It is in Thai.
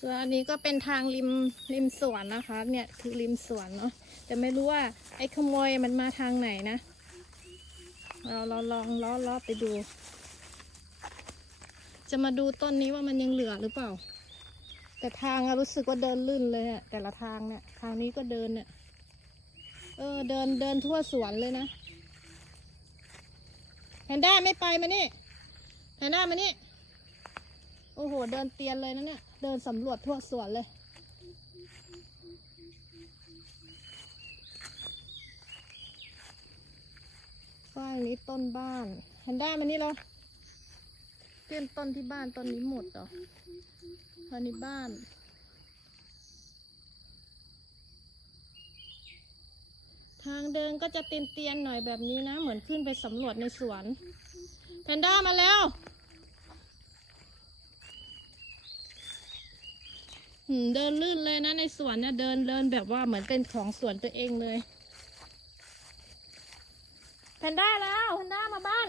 ส่วนอันนี้ก็เป็นทางริมริมสวนนะคะ เนี่ยคือริมสวนเนาะแต่ไม่รู้ว่าไอ้ขโมยมันมาทางไหนนะ เราเราลองล้อล้อไปดู จะมาดูต้นนี้ว่ามันยังเหลือหรือเปล่า แต่ทางรู้สึกว่าเดินลื่นเลยอะแต่ละทางเนี่ยทางนี้ก็เดินเนี่ยเออเดินเดินทั่วสวนเลยนะแพนด้าไม่ไปมานี่แพนด้ามานี่ โอ้โห เดินเตียนเลยนะเนี่ย เดินสำรวจทั่วสวนเลยฝ้ายนี้ต้นบ้านแพนด้ามานี่เราเต้นต้นที่บ้านต้นนี้หมดเหรอตอนนี้บ้าน ทางเดินก็จะเตียนๆหน่อยแบบนี้นะ เหมือนขึ้นไปสำรวจในสวน แพนด้ามาแล้ว หืมเดินลื่นเลยนะในสวนเนี่ยเดินเดินแบบว่าเหมือนเป็นของสวนตัวเองเลยแพนด้าแล้วแพนด้ามาบ้าน